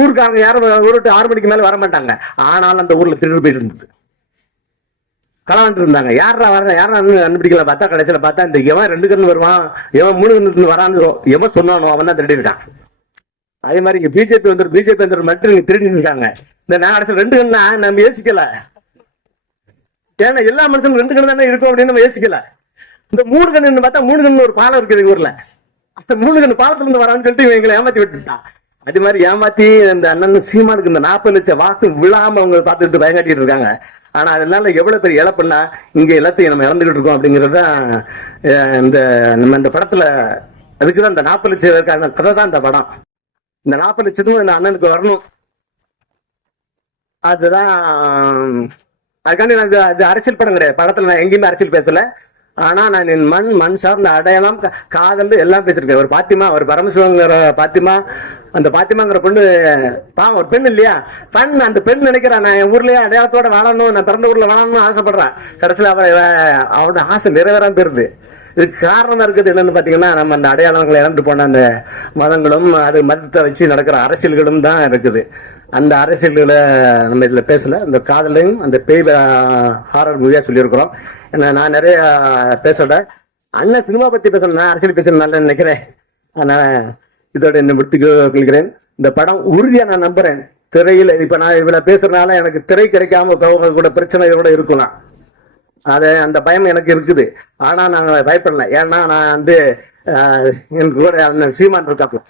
ஊருக்காரங்க யாரும் ஒரு ஆறு மணிக்கு மேலே வர மாட்டாங்க. ஆனாலும் அந்த ஊர்ல திருடு போயிட்டு இருந்தது. களவாண்டு இருந்தாங்க. யாரா வர யாரா கண்டுபிடிக்கல? பார்த்தா கடைசியில பார்த்தா இந்த எவன் ரெண்டு கண்ணு வருவான்? எவன் மூணு கண்ணு வரான்னு எவன் சொன்னானோ அவன் தான் திருடிட்டான் அதே மாதிரி இங்க பிஜேபி வந்துரு பிஜேபி வந்துரு மட்டும் இங்க திருடி இருக்காங்க. இந்த நான் கடைசியில் ரெண்டு கண்ணா? நம்ம யோசிக்கல. ஏன்னா எல்லா மனுஷனும் ரெண்டு கண்ணு தானே இருக்கும் அப்படின்னு நம்ம யோசிக்கல. இந்த மூணு கண்ணு பார்த்தா மூணு கண்ணு ஒரு பாலம் இருக்குது ஊர்ல. அந்த மூணு கண்ணு பாலத்துல இருந்து வரான்னு சொல்லிட்டு இவன் எங்களை ஏமாத்தி விட்டுட்டான். அது மாதிரி ஏமாத்தி இந்த அண்ணன் சீமானுக்கு இந்த நாற்பது லட்சம் வாக்கு விழாம அவங்க பார்த்துட்டு பயங்காட்டிட்டு இருக்காங்க. ஆனா அதனால எவ்வளவு பெரிய இழப்புன்னா இங்க எல்லாத்தையும் நம்ம இழந்துகிட்டு இருக்கோம் அப்படிங்கிறது தான் இந்த நம்ம இந்த படத்துல அதுக்கு தான் இந்த நாற்பது லட்சம் இருக்கான கதை தான் இந்த படம். இந்த நாற்பது லட்சத்துக்கும் இந்த அண்ணனுக்கு வரணும். அதுதான் அதுக்காண்டி நான் அது அரசியல் படம் கிடையாது. படத்துல நான் எங்கேயுமே அரசியல் பேசல. ஆனா நான் என் மண் மண் சார்ந்த அடையாளம் காதல் எல்லாம் பேசிருக்கேன். ஒரு பாத்திமா ஒரு பரமசிவங்கிற பாத்திமா அந்த பாத்திமாங்கிற பொண்ணு பாவம் ஒரு பெண் இல்லையா? பெண் அந்த பெண் நினைக்கிறா நான் என் ஊர்லயே அடையாளத்தோட வாழணும் நான் பிறந்த ஊர்ல வாழணும்னு ஆசைப்படுறேன் கடைசியில் அவ அவரோட ஆசை நிறைவேறாம போயிருது. இதுக்கு காரணமா இருக்குது என்னன்னு பாத்தீங்கன்னா நம்ம அந்த அடையாளங்களை இழந்து போன அந்த மதங்களும் அது மதத்தை வச்சு நடக்கிற அரசியல்களும் தான் இருக்குது. அந்த அரசியல்களை நம்ம இதுல பேசல. அந்த காதலையும் அந்த பேய் ஹாரர் மூவியா சொல்லியிருக்கிறோம். நான் நிறைய பேசுறேன். அண்ணன் சினிமா பத்தி பேசணும் நான் அரசியல் பேசணும் நல்லா நினைக்கிறேன். அதனால இதோட என்ன முடித்து கொள்கிறேன். இந்த படம் உறுதியா நான் நம்புறேன். திரையில இப்ப நான் இவ்வளவு பேசுறதுனால எனக்கு திரை கிடைக்காம கூட பிரச்சனை கூட இருக்கலாம் அது அந்த பயம் எனக்கு இருக்குது. ஆனா நான் பயப்படல. ஏன்னா நான் வந்து எனக்கு கூட அண்ணன் சீமான் இருக்காப்ல.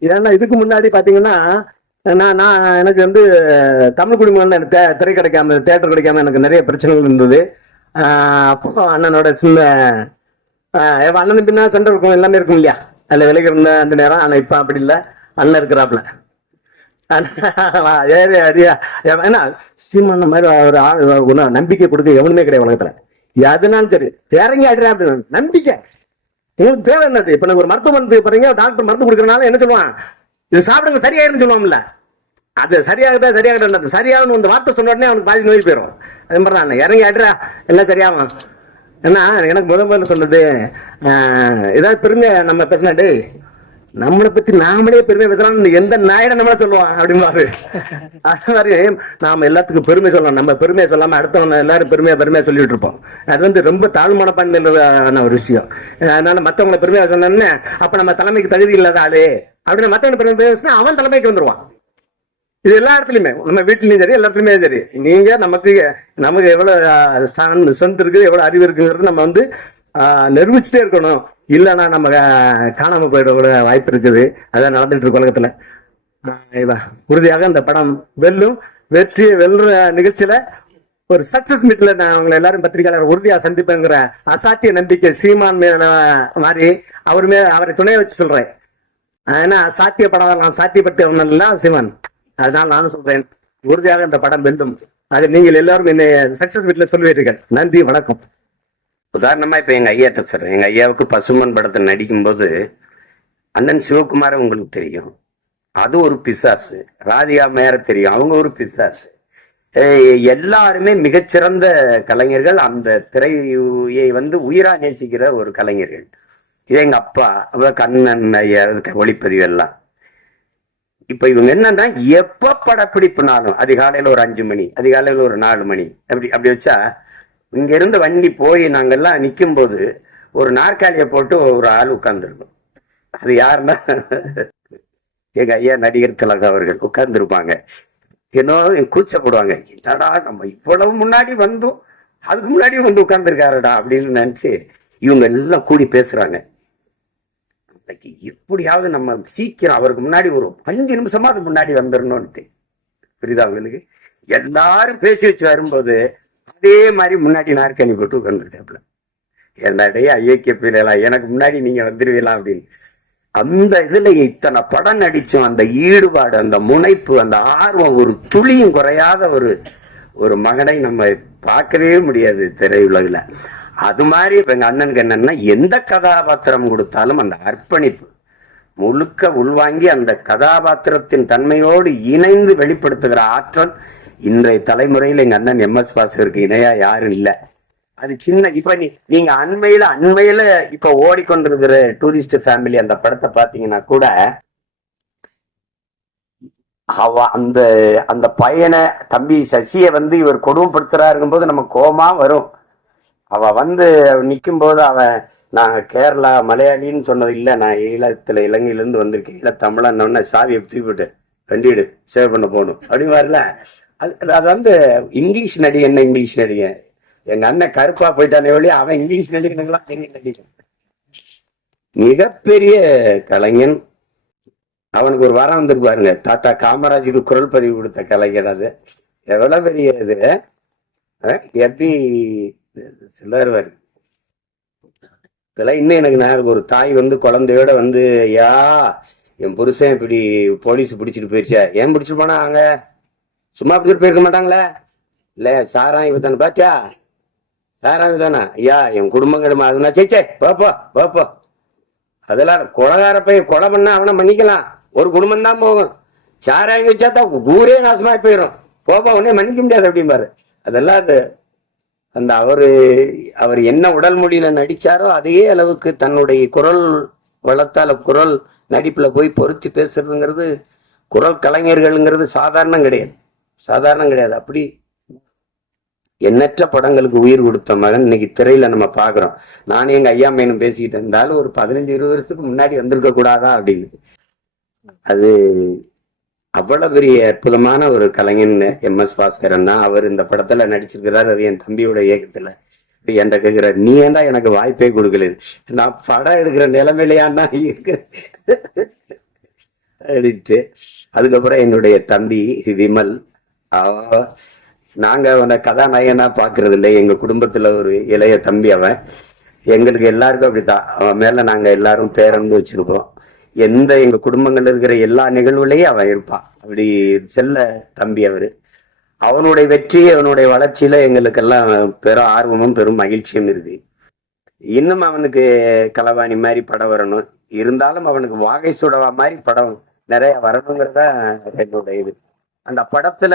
ஏன்னா இதுக்கு முன்னாடி பாத்தீங்கன்னா நான் நான் எனக்கு வந்து தமிழ் குடிமகன் தே- திரை கிடைக்காம தேட்டர் கிடைக்காம எனக்கு நிறைய பிரச்சனைகள் இருந்தது. அப்போ அண்ணனோட சின்ன அண்ணன் பின்னா சண்டை இருக்கும் எல்லாமே இருக்கும் இல்லையா? அதில் விலைக்கு இருந்த அந்த நேரம் ஆனால் இப்போ அப்படி இல்லை. அண்ணன் இருக்கிறாப்புல. ஏறி அடியா ஏன்னா சீமான மாதிரி ஒரு ஆள் ஒன்றும் நம்பிக்கை கொடுக்க எவனுமே கிடையாது உலகத்தில். எதுனாலும் சரி இறங்கி ஆடுறேன் அப்படின்னு. நம்பிக்கை. உங்களுக்கு தேவை என்னது? இப்போ நான் ஒரு மருத்துவ மருந்து போறீங்க டாக்டர் மருந்து கொடுக்குறனால என்ன சொல்லுவான்? இது சாப்பிடுங்க சரியாயிருன்னு சொல்லுவோம்ல அது சரியாகுதா சரியாகட்டும் சரியாகணும் அந்த வார்த்தை சொன்ன உடனே அவனுக்கு பாதி நோய் போயிடும் அது மாதிரி தான் இறங்கி ஆடுறா எல்லாம் சரியாகும் ஏன்னா எனக்கு முதல் முதல்ல சொன்னது ஏதாவது பெருமையா நம்ம பேசினா நம்மளை பத்தி நாமளே பெருமை பேசலாம் எந்த நாயிட நம்மள சொல்லுவான் அப்படிம்பாரு. அது மாதிரி நாம எல்லாத்துக்கும் பெருமை சொல்லலாம் நம்ம பெருமையை சொல்லாம அடுத்தவங்க எல்லாரும் பெருமையா பெருமையா சொல்லிட்டு இருப்போம். அது வந்து ரொம்ப தாழ்மான பண்ணான ஒரு விஷயம். அதனால மத்தவங்களை பெருமையா சொன்னோன்னே அப்ப நம்ம தலைமைக்கு தகுதி இல்லாத ஆளு. அப்படின்னு மத்தவங்க பெருமை பேசினா அவன் தலைமைக்கு வந்துருவான். இது எல்லா இடத்துலயுமே நம்ம வீட்லயும் சரி எல்லா இடத்துலயுமே சரி. நீங்க நமக்கு நமக்கு எவ்வளவு ஸ்ட்ரென்த் இருக்கு எவ்வளவு அறிவு இருக்குங்கிறது நம்ம வந்து ஆஹ், நிரூபிச்சுட்டே இருக்கணும். இல்லைன்னா நம்ம காணாம போயிட கூட வாய்ப்பு இருக்குது. அதான் நடந்துட்டு இருக்கு உலகத்துல. உறுதியாக இந்த படம் வெல்லும் வெற்றி வெல்ற நிகழ்ச்சியில ஒரு சக்சஸ் மீட்ல நான் அவங்க எல்லாரும் பத்திரிகையாளர் உறுதியா சந்திப்பேங்கிற அசாத்திய நம்பிக்கை சீமான் மேல மாதிரி அவர் மேல அவரை துணையை வச்சு சொல்றேன். ஏன்னா சாத்தியப்படாத நான் சாத்தியப்பட்டவன் சிவன் அதனால நானும் சொல்றேன் உறுதியாக இந்த படம் வெல்லும். அது நீங்கள் எல்லாரும் என்னை சக்சஸ் வீட்டில் சொல்லுவீர்கள். நன்றி வணக்கம். உதாரணமா இப்ப எங்க ஐயாட்ட சொல்றேன். எங்க ஐயாவுக்கு பசுமன் படத்தை நடிக்கும்போது அண்ணன் சிவகுமார உங்களுக்கு தெரியும். அது ஒரு பிசாசு. ராதிகா மேர தெரியும். அவங்க ஒரு பிசாசு. எல்லாருமே மிகச்சிறந்த கலைஞர்கள். அந்த திரையை வந்து உயிரா நேசிக்கிற ஒரு கலைஞர்கள். இது எங்க அப்பா கண்ணன் ஐயா ஒளிப்பதிவு எல்லாம். இப்ப இவங்க என்னன்னா எப்ப படப்பிடிப்புனாலும் அதிகாலையில ஒரு அஞ்சு மணி அதிகாலையில ஒரு நாலு மணி அப்படி அப்படி வச்சா இங்க இருந்து வண்டி போய் நாங்கெல்லாம் நிக்கும் போது ஒரு நாற்காலியை போட்டு ஒரு ஆள் உட்கார்ந்துருக்கும். அது யாருன்னா எங்க ஐயா நடிகர் திலகம் அவர்கள் உட்கார்ந்துருப்பாங்க. ஏன்னோ கூச்சப்படுவாங்க என்னடா நம்ம இவ்வளவு முன்னாடி வந்தோம் அதுக்கு முன்னாடி வந்து உட்கார்ந்துருக்காருடா அப்படின்னு நினைச்சு இவங்க எல்லாம் கூடி பேசுறாங்க. எப்படியாவது நம்ம சீக்கிரம் அவருக்கு முன்னாடி ஒரு அஞ்சு நிமிஷமா அது முன்னாடி வந்துடணும்ட்டு புரியுதா உங்களுக்கு? எல்லாரும் பேசி வச்சு வரும்போது அதே மாதிரி முன்னாடி நாற்காலி போட்டு உட்காந்துருக்காப்புல என்னடைய ஐயோக்கிய பிள்ளைகளா எனக்கு முன்னாடி நீங்க வந்துருவீங்களா அப்படின்னு. அந்த இதுல இத்தனை படம் நடிச்சோம் அந்த ஈடுபாடு அந்த முனைப்பு அந்த ஆர்வம் ஒரு துளியும் குறையாத ஒரு ஒரு மகனை நம்ம பார்க்கவே முடியாது திரையுலகில். அது மாதிரி இப்ப எங்க அண்ணனுக்கு என்னன்னா எந்த கதாபாத்திரம் கொடுத்தாலும் அந்த அர்ப்பணிப்பு முழுக்க உள்வாங்கி அந்த கதாபாத்திரத்தின் தன்மையோடு இணைந்து வெளிப்படுத்துகிற ஆற்றல் இன்றைய தலைமுறையில் எங்க அண்ணன் எம் எஸ் வாசகருக்கு இணையா யாரும் இல்லை. அது சின்ன இப்ப நீ நீங்க அண்மையில அண்மையில இப்ப ஓடிக்கொண்டிருக்கிற டூரிஸ்ட் ஃபேமிலி அந்த படத்தை பாத்தீங்கன்னா கூட அவ அந்த அந்த பையனை தம்பி சசியை வந்து இவர் கொடுமைப்படுத்துறாருங்கும் போது நம்ம கோமா வரும். அவ வந்து நிற்கும் போது அவன் நான் கேரளா மலையாளின்னு சொன்னது இல்லை நான் ஈழத்தில் இலங்கையிலேருந்து வந்திருக்கேன். இல்லை தமிழன்னு சாவியை தூக்கி போட்டு வண்டிடு சேவ் பண்ண போகணும். அப்படி மாதிரில அது அது வந்து இங்கிலீஷ் நடிகை என்ன இங்கிலீஷ் நடிகன் எங்க அண்ணன் கருப்பா போயிட்டானே வழி அவன் இங்கிலீஷ் நடிகனுங்களா? பெரிய நடிகன். மிகப்பெரிய கலைஞன். அவனுக்கு ஒரு வாரம் வந்திருக்கு பாருங்க. தாத்தா காமராஜுக்கு குரல் பதிவு கொடுத்த கலைஞர் அது. எவ்வளவு பெரிய இது. எப்படி சிலர் இதெல்லாம் இன்னும் எனக்கு நேரம் ஒரு தாய் வந்து குழந்தையோட வந்து ஐயா என் புருஷன் இப்படி போலீஸ் பிடிச்சிட்டு போயிருச்சா? ஏன் பிடிச்சிட்டு போனா அங்க சும்மா பிடிச்சிட்டு போயிருக்க மாட்டாங்களே? இல்ல சாராயவை தானே பாத்தியா? சாராயம் இவத்தானா ஐயா என் குடும்பம் கிடமா அதுனா சேச்சே பாப்போ பாப்போ அதெல்லாம் கொலகார போய் கொலை பண்ணா அவனை மன்னிக்கலாம். ஒரு குடும்பம் தான் போகும். சாராயம் வச்சா தான் ஊரே நாசமாய் போயிடும் போப்பா உடனே மன்னிக்க முடியாது அப்படிம்பாரு. அதெல்லாம் அது அந்த அவர் அவர் என்ன உடல் மொழியில நடிச்சாரோ அதே அளவுக்கு தன்னுடைய குரல் வளர்த்தால குரல் நடிப்புல போய் பொருத்தி பேசுறதுங்கிறது குரல் கலைஞர்கள்ங்கிறது சாதாரணம் கிடையாது. சாதாரணம் கிடையாது. அப்படி எண்ணற்ற படங்களுக்கு உயிர் கொடுத்த மகன் இன்னைக்கு திரையில நம்ம பாக்குறோம். நானும் எங்க ஐயா மேனும் பேசிக்கிட்டு இருந்தாலும் ஒரு பதினஞ்சு இருபது வருஷத்துக்கு முன்னாடி வந்திருக்க கூடாதா அப்படின்னு. அது அவ்வளவு பெரிய அற்புதமான ஒரு கலைஞன் எம் எஸ் பாஸ்கரன் தான் அவர் இந்த படத்துல நடிச்சிருக்கிறார். அது என் தம்பியோட இயக்கத்துல. என்கிட்ட கேக்குறாரு நீ ஏன்டா எனக்கு வாய்ப்பே கொடுக்கல? நான் படம் எடுக்கிற நிலைமையிலையான்னா இருக்கிறேன் அப்படின்ட்டு. அதுக்கப்புறம் என்னுடைய தம்பி விமல். அவ நாங்க அவனை கதாநாயகனா பாக்குறது இல்லை. எங்க குடும்பத்துல ஒரு இளைய தம்பி அவன். எங்களுக்கு எல்லாருக்கும் அப்படித்தான். அவன் மேல நாங்க எல்லாரும் பேரன்பு வச்சிருக்கோம். எந்த எங்க குடும்பங்கள்ல இருக்கிற எல்லா நிகழ்வுலையும் அவன் இருப்பான். அப்படி செல்ல தம்பி அவரு. அவனுடைய வெற்றி அவனுடைய வளர்ச்சியில எங்களுக்கெல்லாம் பெரும் ஆர்வமும் பெரும் மகிழ்ச்சியும் இருக்கு. இன்னும் அவனுக்கு களவாணி மாதிரி படம் வரணும். இருந்தாலும் அவனுக்கு வாகை சுடவா மாதிரி படம் நிறைய வரணுங்கிறத என்னோட இது. அந்த படத்துல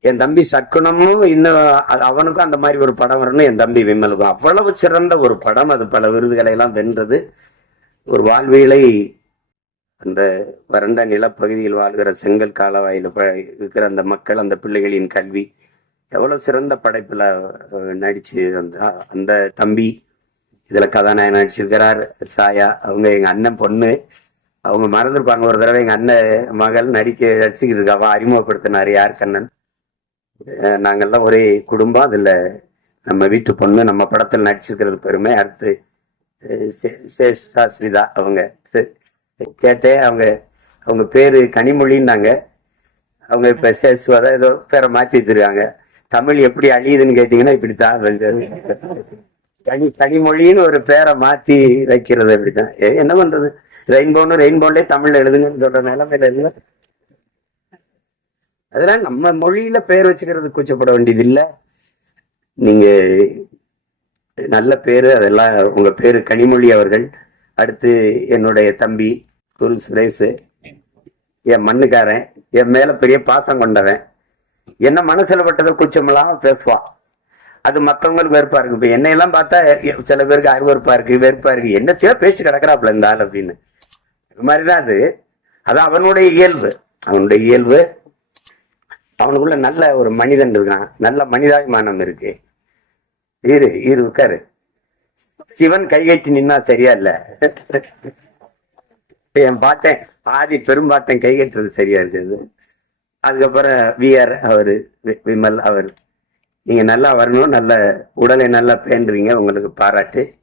என் தம்பி சக்குனமும் இன்னும் அது- அவனுக்கும் அந்த மாதிரி ஒரு படம் வரணும். என் தம்பி விமலுக்கும். அவ்வளவு சிறந்த ஒரு படம் அது. பல விருதுகளை எல்லாம் வென்றது. ஒரு வாழ்வியலை அந்த வறண்ட நிலப்பகுதியில் வாழ்கிற செங்கல் காலவாயில் ப- இருக்கிற அந்த மக்கள் அந்த பிள்ளைகளின் கல்வி எவ்வளோ சிறந்த படைப்பில் நடித்து நடிச்சு அந்த அந்த தம்பி இதில் கதாநாயகன் நடிச்சிருக்கிறார் சாயா. அவங்க எங்கள் அண்ணன் பொண்ணு. அவங்க மறந்துருப்பாங்க. ஒரு தடவை எங்கள் அண்ணன் மகள் நடிக்க நடிச்சுக்கிட்டு இருக்காவா யார் கண்ணன்? நாங்கள்லாம் நாங்கெல்லாம் ஒரே குடும்பம். அதில் நம்ம வீட்டு பொண்ணு நம்ம படத்தில் நடிச்சிருக்கிறது பெருமை. அடுத்து சேஷாஸ்மிதா அவங்க. கேட்டேன் அவங்க அவங்க பேரு கனிமொழின்னாங்க. அவங்க இப்ப சேஸ்வதா ஏதோ பேரை மாத்தி வச்சிருக்காங்க. தமிழ் எப்படி அழியுதுன்னு கேட்டீங்கன்னா இப்படித்தான் கனி கனிமொழின்னு ஒரு பேரை மாத்தி வைக்கிறது அப்படித்தான். என்ன பண்றது? ரெயின்போன்னு ரெயின்போன்லேயே தமிழ்ல எழுதுங்கன்னு சொல்ற நிலைமையில இல்ல. அதெல்லாம் நம்ம மொழியில பேர் வச்சுக்கிறது கூச்சப்பட வேண்டியது இல்லை நீங்க நல்ல பேர் அதெல்லாம் உங்க பேரு கனிமொழி அவர்கள். அடுத்து என்னுடைய தம்பி குரு சுரேஷ். என் மண்ணுக்காரன். என் மேல பெரிய பாசம் கொண்டவன். என்ன மனசுல பட்டதை குச்சமெல்லாம் பேசுவான் அது மற்றவங்களுக்கு வெறுப்பா இருக்கு. இப்ப என்னையெல்லாம் பார்த்தா சில பேருக்கு அருவறுப்பா இருக்கு வெறுப்பா இருக்கு. என்னத்தையோ பேச்சு கிடக்குறாப்புல இந்த ஆள் அப்படின்னு. இது மாதிரிதான் அது. அது அவனுடைய இயல்பு. அவனுடைய இயல்பு. அவனுக்குள்ள நல்ல ஒரு மனிதன் இருக்கான். நல்ல மனிதாபிமானம் இருக்கு. இரு இரு உட்காரு. சிவன் கைகட்டி நின்னா சரியா இல்ல? என் பாட்டேன் ஆதி பெரும்பாட்டன் கைகட்டுறது சரியா இருக்குது. அதுக்கப்புறம் விஆர் அவரு வி- விமல் அவர். நீங்க நல்லா வரணும் நல்ல உடலை நல்லா பேண்டுவீங்க உங்களுக்கு பாராட்டு.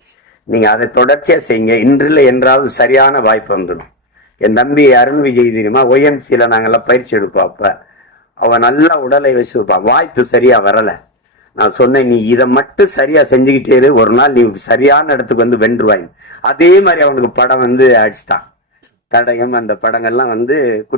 நீங்க அதை தொடர்ச்சியா செய்யுங்க. இன்றில் என்றாவது சரியான வாய்ப்பு வந்துடும். என் தம்பி அருண் விஜய் தெரியுமா? ஒய்எம்சியில நாங்கெல்லாம் பயிற்சி எடுப்போம் அப்ப. அவன் நல்லா உடலை வச்சிருப்பான் வாய்ப்பு சரியா வரலை. நான் சொன்னேன் நீ இதை மட்டும் சரியா செஞ்சுக்கிட்டே இரு. ஒரு நாள் நீ சரியான இடத்துக்கு வந்து வென்றுவாய். அதே மாதிரி அவனுக்கு படம் வந்து அடிச்சிட்டான். தடயம் அந்த படங்கள்லாம் வந்து